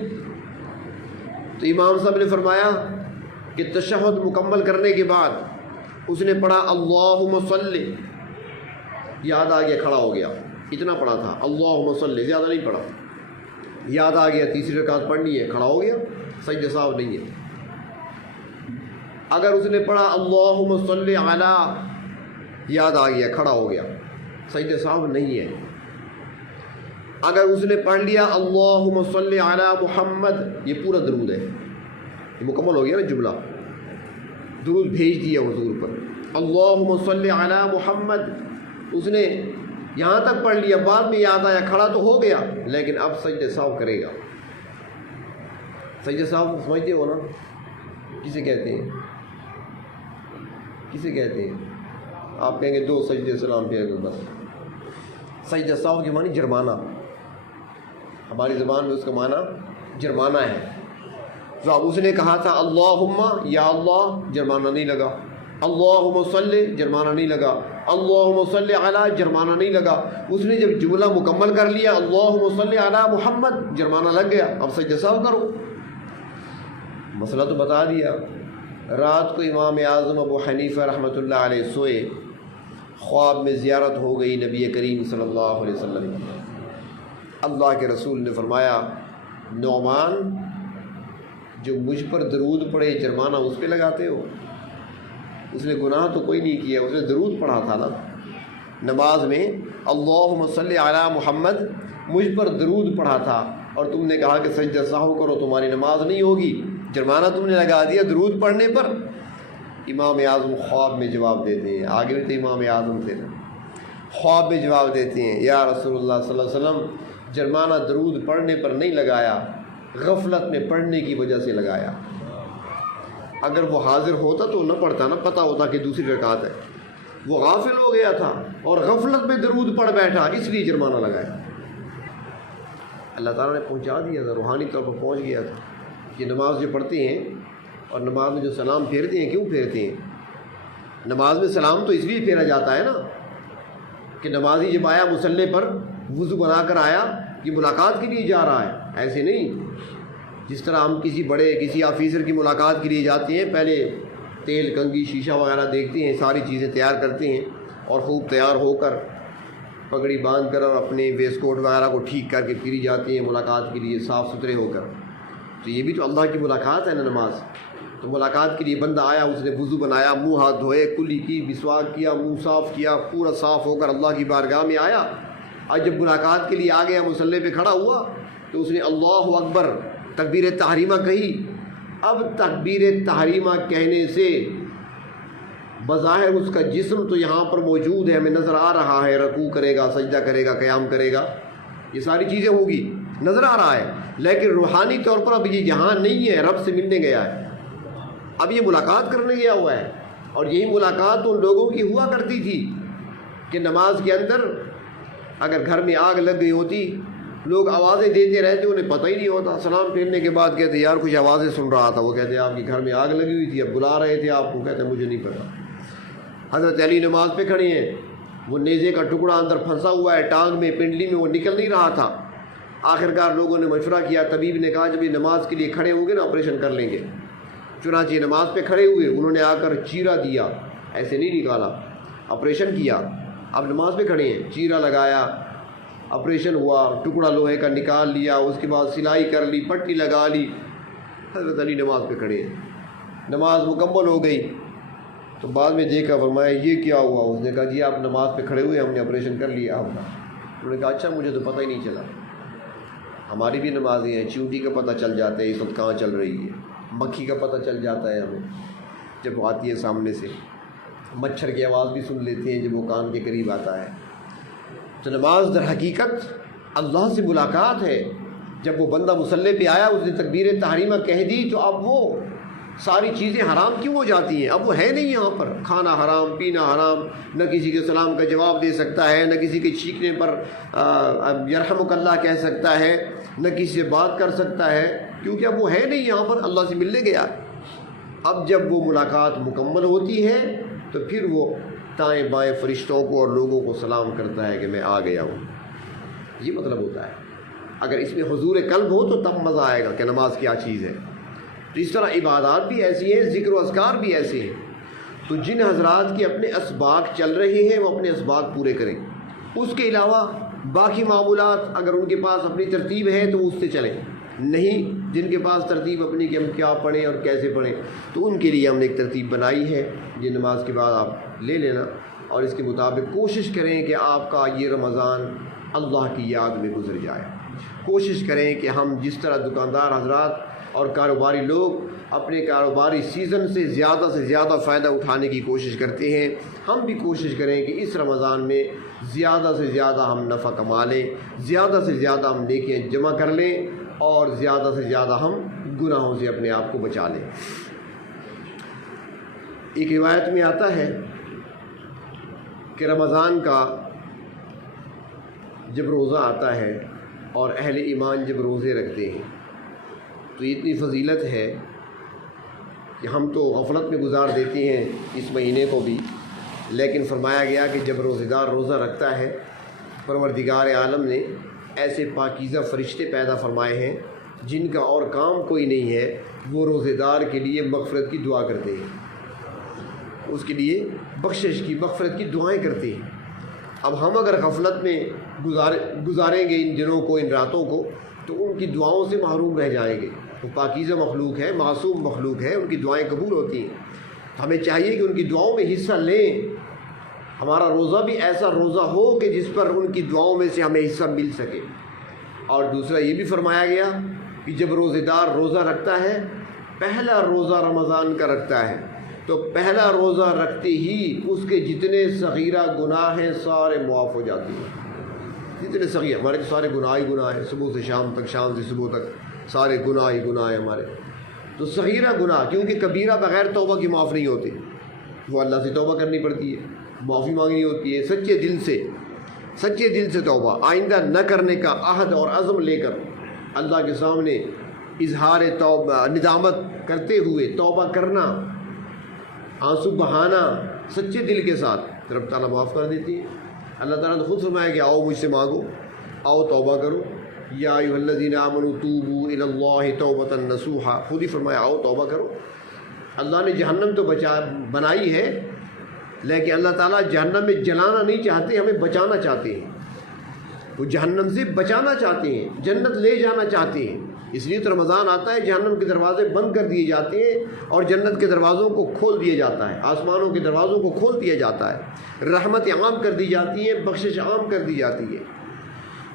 تو امام صاحب نے فرمایا کہ تشہد مکمل کرنے کے بعد اس نے پڑھا اللہم صلی، یاد آ گیا، کھڑا ہو گیا. اتنا پڑھا تھا اللہم صلی، زیادہ نہیں پڑھا. یاد آ گیا تیسری رکعت پڑھنی ہے، کھڑا ہو گیا، سجدہ سہو نہیں ہے. اگر اس نے پڑھا اللہم صلی علی، یاد آ گیا، کھڑا ہو گیا، سجدہ سہو نہیں ہے. اگر اس نے پڑھ لیا اللہم صلی علی محمد، یہ پورا درود ہے، یہ مکمل ہو گیا نا جملہ، درود بھیج دیا حضور پر. اللہم صلی علی محمد اس نے یہاں تک پڑھ لیا، بعد میں یاد آیا، کھڑا تو ہو گیا، لیکن اب سجدہ سہو کرے گا. سجدہ سہو سمجھتے ہو نا کسے کہتے ہیں؟ کسے کہتے ہیں؟ آپ کہیں گے 2 سجدے سلام پھیر بس. سجدہ سہو کے معنی جرمانہ، ہماری زبان میں اس کا معنی جرمانہ ہے. تو اب اس نے کہا تھا اللہم، یا اللہ، جرمانہ نہیں لگا. اللہم صلی، جرمانہ نہیں لگا. اللہم صلی علی، جرمانہ نہیں لگا. اس نے جب جملہ مکمل کر لیا اللہم صلی علی محمد، جرمانہ لگ گیا. اب سجدہ سہو کرو. مسئلہ تو بتا دیا. رات کو امام اعظم ابو حنیفہ رحمۃ اللہ علیہ سوئے، خواب میں زیارت ہو گئی نبی کریم صلی اللہ علیہ وسلم. اللہ کے رسول نے فرمایا نعمان، جو مجھ پر درود پڑھے جرمانہ اس پہ لگاتے ہو؟ اس نے گناہ تو کوئی نہیں کیا، اس نے درود پڑھا تھا نا. نماز میں اللہم صلی علی محمد مجھ پر درود پڑھا تھا اور تم نے کہا کہ سجدہ سہو کرو تمہاری نماز نہیں ہوگی، جرمانہ تم نے لگا دیا درود پڑھنے پر۔ امام اعظم خواب میں جواب دیتے ہیں، آگے بھی تو امام اعظم تھے نا، خواب میں جواب دیتے ہیں یا رسول اللہ صلی اللہ علیہ وسلم جرمانہ درود پڑھنے پر نہیں لگایا، غفلت میں پڑھنے کی وجہ سے لگایا۔ اگر وہ حاضر ہوتا تو نہ پڑھتا، نہ پتہ ہوتا کہ دوسری رکعت ہے، وہ غافل ہو گیا تھا اور غفلت میں درود پڑھ بیٹھا، اس لیے جرمانہ لگایا۔ اللہ تعالیٰ نے پہنچا دیا تھا، روحانی طور پر پہنچ گیا تھا کہ نماز جو پڑھتے ہیں اور نماز میں جو سلام پھیرتے ہیں، کیوں پھیرتے ہیں؟ نماز میں سلام تو اس لیے پھیرا جاتا ہے نا کہ نمازی جب آیا مصلی پر وضو بنا کر آیا کہ ملاقات کے لیے جا رہا ہے، ایسے نہیں جس طرح ہم کسی آفیسر کی ملاقات کے لیے جاتے ہیں، پہلے تیل کنگھی شیشہ وغیرہ دیکھتے ہیں، ساری چیزیں تیار کرتے ہیں اور خوب تیار ہو کر پگڑی باندھ کر اور اپنے ویسٹ کوٹ وغیرہ کو ٹھیک کر کے پھری جاتے ہیں ملاقات کے لیے صاف ستھرے ہو کر۔ تو یہ بھی تو اللہ کی ملاقات ہے نا نماز۔ تو ملاقات کے لیے بندہ آیا، اس نے وضو بنایا، منہ ہاتھ دھوئے، کلی کی، مسواک کیا، منہ صاف کیا، پورا صاف ہو کر اللہ کی بارگاہ میں آیا، اور جب ملاقات کے لیے آ گیا مصلی پہ کھڑا ہوا تو اس نے اللہ اکبر تکبیر تحریمہ کہی۔ اب تکبیر تحریمہ کہنے سے بظاہر اس کا جسم تو یہاں پر موجود ہے، ہمیں نظر آ رہا ہے، رکوع کرے گا، سجدہ کرے گا، قیام کرے گا، یہ ساری چیزیں ہوگی، نظر آ رہا ہے، لیکن روحانی طور پر اب یہ یہاں نہیں ہے، رب سے ملنے گیا ہے، اب یہ ملاقات کرنے گیا ہوا ہے۔ اور یہی ملاقات ان لوگوں کی ہوا کرتی تھی کہ نماز کے اندر اگر گھر میں آگ لگ گئی ہوتی، لوگ آوازیں دیتے رہتے، انہیں پتہ ہی نہیں ہوتا، سلام پھیرنے کے بعد کہتے یار کچھ آوازیں سن رہا تھا، وہ کہتے آپ کے گھر میں آگ لگی ہوئی تھی، اب بلا رہے تھے آپ کو، کہتے مجھے نہیں پتا۔ حضرت علی نماز پہ کھڑے ہیں، وہ نیزے کا ٹکڑا اندر پھنسا ہوا ہے ٹانگ میں، پنڈلی میں، وہ نکل نہیں رہا تھا۔ آخرکار لوگوں نے مشورہ کیا، طبیب نے کہا جب یہ نماز کے لیے کھڑے ہوں گے نا آپریشن کر لیں گے۔ چنانچہ نماز پہ کھڑے ہوئے، انہوں نے آ کر چیرا دیا، ایسے نہیں نکالا، آپریشن کیا۔ اب نماز پہ کھڑے ہیں، چیرا لگایا، آپریشن ہوا، ٹکڑا لوہے کا نکال لیا، اس کے بعد سلائی کر لی، پٹی لگا لی۔ حضرت علی نماز پہ کھڑے ہیں، نماز مکمل ہو گئی تو بعد میں دیکھا، فرمایا یہ کیا ہوا؟ اس نے کہا جی آپ نماز پہ کھڑے ہوئے، ہم نے آپریشن کر لیا آپ کا۔ انہوں نے کہا اچھا مجھے تو پتہ ہی نہیں چلا، ہماری بھی نمازیں ہیں، چیونٹی کا پتہ چل جاتا ہے اس وقت کہاں چل رہی ہے، مکھی کا پتہ چل جاتا ہے ہمیں جب وہ آتی ہے سامنے سے، مچھر کی آواز بھی سن لیتے ہیں جب وہ کان کے قریب آتا ہے۔ تو نماز در حقیقت اللہ سے ملاقات ہے۔ جب وہ بندہ مصلی پہ آیا، اس نے تکبیر تحریمہ کہہ دی، تو اب وہ ساری چیزیں حرام کیوں ہو جاتی ہیں؟ اب وہ ہے نہیں یہاں پر، کھانا حرام، پینا حرام، نہ کسی کے سلام کا جواب دے سکتا ہے، نہ کسی کے چیخنے پر یرحمک اللہ کہہ سکتا ہے، نہ کسی سے بات کر سکتا ہے، کیونکہ اب وہ ہے نہیں یہاں پر، اللہ سے ملنے گیا۔ اب جب وہ ملاقات مکمل ہوتی ہے تو پھر وہ دائیں بائیں فرشتوں کو اور لوگوں کو سلام کرتا ہے کہ میں آ گیا ہوں۔ یہ مطلب ہوتا ہے۔ اگر اس میں حضور قلب ہو تو تب مزہ آئے گا کہ نماز کیا چیز ہے۔ تو اس طرح عبادات بھی ایسی ہیں، ذکر و اذکار بھی ایسے ہیں۔ تو جن حضرات کے اپنے اسباق چل رہے ہیں وہ اپنے اسباق پورے کریں، اس کے علاوہ باقی معمولات اگر ان کے پاس اپنی ترتیب ہے تو اس سے چلیں، نہیں جن کے پاس ترتیب اپنی کہ ہم کیا پڑھیں اور کیسے پڑھیں، تو ان کے لیے ہم نے ایک ترتیب بنائی ہے، یہ نماز کے بعد آپ لے لینا اور اس کے مطابق کوشش کریں کہ آپ کا یہ رمضان اللہ کی یاد میں گزر جائے۔ کوشش کریں کہ ہم جس طرح دکاندار حضرات اور کاروباری لوگ اپنے کاروباری سیزن سے زیادہ فائدہ اٹھانے کی کوشش کرتے ہیں، ہم بھی کوشش کریں کہ اس رمضان میں زیادہ سے زیادہ ہم نفع کما لیں، زیادہ سے زیادہ ہم نیکیاں جمع کر لیں اور زیادہ سے زیادہ ہم گناہوں سے اپنے آپ کو بچا لیں۔ ایک روایت میں آتا ہے کہ رمضان کا جب روزہ آتا ہے اور اہل ایمان جب روزے رکھتے ہیں تو اتنی فضیلت ہے کہ ہم تو غفلت میں گزار دیتے ہیں اس مہینے کو بھی، لیکن فرمایا گیا کہ جب روزہ دار روزہ رکھتا ہے، پروردگار عالم نے ایسے پاکیزہ فرشتے پیدا فرمائے ہیں جن کا اور کام کوئی نہیں ہے، وہ روزے دار کے لیے مغفرت کی دعا کرتے ہیں، اس کے لیے بخشش کی، مغفرت کی دعائیں کرتے ہیں۔ اب ہم اگر غفلت میں گزاریں گے ان دنوں کو، ان راتوں کو، تو ان کی دعاؤں سے محروم رہ جائیں گے۔ وہ پاکیزہ مخلوق ہے، معصوم مخلوق ہے، ان کی دعائیں قبول ہوتی ہیں۔ ہمیں چاہیے کہ ان کی دعاؤں میں حصہ لیں، ہمارا روزہ بھی ایسا روزہ ہو کہ جس پر ان کی دعاؤں میں سے ہمیں حصہ مل سکے۔ اور دوسرا یہ بھی فرمایا گیا کہ جب روزے دار روزہ رکھتا ہے، پہلا روزہ رمضان کا رکھتا ہے، تو پہلا روزہ رکھتے ہی اس کے جتنے صغیرہ گناہ ہیں سارے معاف ہو جاتے ہیں۔ جتنے صغیر، ہمارے سارے گناہ ہی گناہ ہیں، صبح سے شام تک، شام سے صبح تک سارے گناہ ہی گناہ ہیں ہمارے۔ تو صغیرہ گناہ، کیونکہ کبیرہ بغیر توبہ کی معاف نہیں ہوتے، وہ اللہ سے توبہ کرنی پڑتی ہے، معافی مانگنی ہوتی ہے سچے دل سے توبہ، آئندہ نہ کرنے کا عہد اور عزم لے کر اللہ کے سامنے اظہار توبہ، ندامت کرتے ہوئے توبہ کرنا، آنسو بہانا سچے دل کے ساتھ، رب تعالیٰ معاف کر دیتی ہے۔ اللہ تعالیٰ نے خود فرمایا کہ آؤ مجھ سے مانگو، آؤ توبہ کرو، یا ایھا الذین آمنوا توبوا الی اللہ توبۃ نصوحا، خود ہی فرمایا آؤ توبہ کرو۔ اللہ نے جہنم تو بنائی ہے، لیکن اللہ تعالیٰ جہنم میں جلانا نہیں چاہتے، ہمیں بچانا چاہتے ہیں۔ وہ جہنم سے بچانا چاہتے ہیں، جنت لے جانا چاہتے ہیں، اس لیے تو رمضان آتا ہے، جہنم کے دروازے بند کر دیے جاتے ہیں اور جنت کے دروازوں کو کھول دیا جاتا ہے، آسمانوں کے دروازوں کو کھول دیا جاتا ہے، رحمت عام کر دی جاتی ہے، بخشش عام کر دی جاتی ہے۔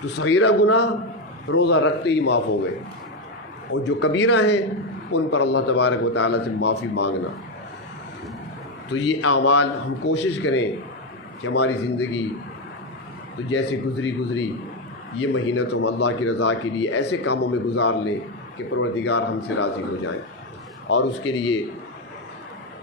تو صغیرہ گناہ روزہ رکھتے ہی معاف ہو گئے، اور جو کبیرہ ہیں ان پر اللہ تبارک و تعالیٰ سے معافی مانگنا۔ تو یہ اعمال ہم کوشش کریں کہ ہماری زندگی تو جیسے گزری یہ مہینہ تو ہم اللہ کی رضا کے لیے ایسے کاموں میں گزار لیں کہ پروردگار ہم سے راضی ہو جائیں، اور اس کے لیے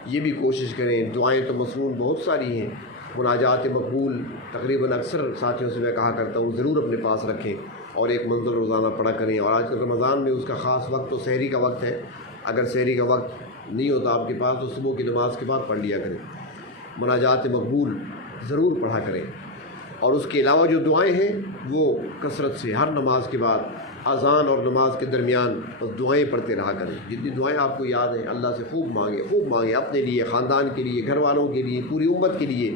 یہ بھی کوشش کریں، دعائیں تو مصنون بہت ساری ہیں، مناجات مقبول تقریباً اکثر ساتھیوں سے میں کہا کرتا ہوں ضرور اپنے پاس رکھیں، اور ایک منزل روزانہ پڑھا کریں۔ اور آج کل رمضان میں اس کا خاص وقت تو سحری کا وقت ہے، اگر سحری کا وقت نہیں ہوتا آپ کے پاس تو صبح کی نماز کے بعد پڑھ لیا کریں، مناجات مقبول ضرور پڑھا کریں۔ اور اس کے علاوہ جو دعائیں ہیں وہ کثرت سے ہر نماز کے بعد، اذان اور نماز کے درمیان بس دعائیں پڑھتے رہا کریں، جتنی دعائیں آپ کو یاد ہیں اللہ سے خوب مانگیں، اپنے لیے، خاندان کے لیے، گھر والوں کے لیے، پوری امت کے لیے،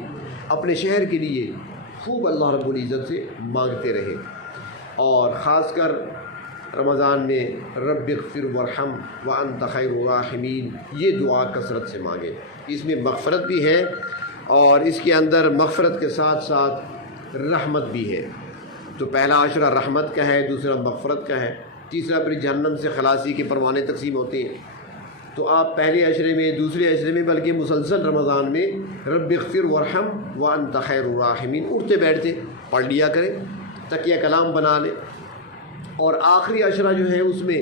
اپنے شہر کے لیے خوب اللہ رب العزت سے مانگتے رہیں۔ اور خاص کر رمضان میں رب اغفر وارحم وانت خیر الراحمین، یہ دعا کثرت سے مانگیں، اس میں مغفرت بھی ہے، اور اس کے اندر مغفرت کے ساتھ ساتھ رحمت بھی ہے۔ تو پہلا عشرہ رحمت کا ہے، دوسرا مغفرت کا ہے، تیسرا پھر جہنم سے خلاصی کے پروانے تقسیم ہوتے ہیں۔ تو آپ پہلے عشرے میں، دوسرے عشرے میں، بلکہ مسلسل رمضان میں رب اغفر وارحم وانت خیر الراحمین اٹھتے بیٹھتے پڑھ لیا کریں، تکیہ کلام بنا لیں۔ اور آخری عشرہ جو ہے اس میں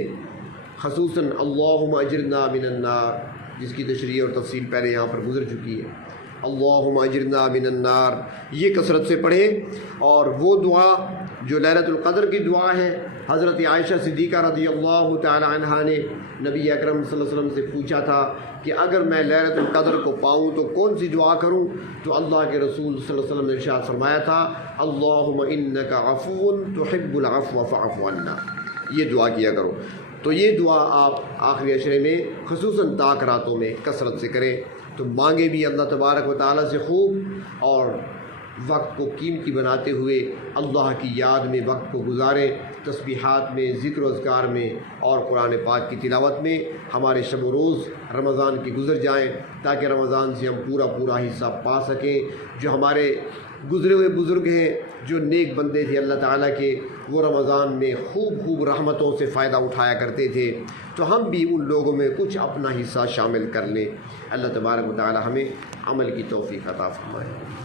خصوصاً اللہم اجرنا من النار، جس کی تشریح اور تفصیل پہلے یہاں پر گزر چکی ہے، اللہم اجرنا من النار، یہ کثرت سے پڑھیں۔ اور وہ دعا جو لیلۃ القدر کی دعا ہے، حضرت عائشہ صدیقہ رضی اللہ تعالی عنہا نے نبی اکرم صلی اللہ علیہ وسلم سے پوچھا تھا کہ اگر میں لیلۃ القدر کو پاؤں تو کون سی دعا کروں؟ تو اللہ کے رسول صلی اللہ علیہ وسلم نے ارشاد فرمایا تھا اللہم انک عفو تحب العفو فاعف عنا، یہ دعا کیا کرو۔ تو یہ دعا آپ آخری عشرے میں خصوصاً طاق راتوں میں کثرت سے کریں، تو مانگے بھی اللہ تبارک و تعالیٰ سے خوب، اور وقت کو قیمتی بناتے ہوئے اللہ کی یاد میں وقت کو گزاریں، تسبیحات میں، ذکر و اذکار میں، اور قرآن پاک کی تلاوت میں ہمارے شب و روز رمضان کی گزر جائیں، تاکہ رمضان سے ہم پورا حصہ پا سکیں۔ جو ہمارے گزرے ہوئے بزرگ ہیں، جو نیک بندے تھے اللہ تعالیٰ کے، وہ رمضان میں خوب رحمتوں سے فائدہ اٹھایا کرتے تھے، تو ہم بھی ان لوگوں میں کچھ اپنا حصہ شامل کر لیں۔ اللہ تبارک و تعالیٰ ہمیں عمل کی توفیق عطا فرمائے۔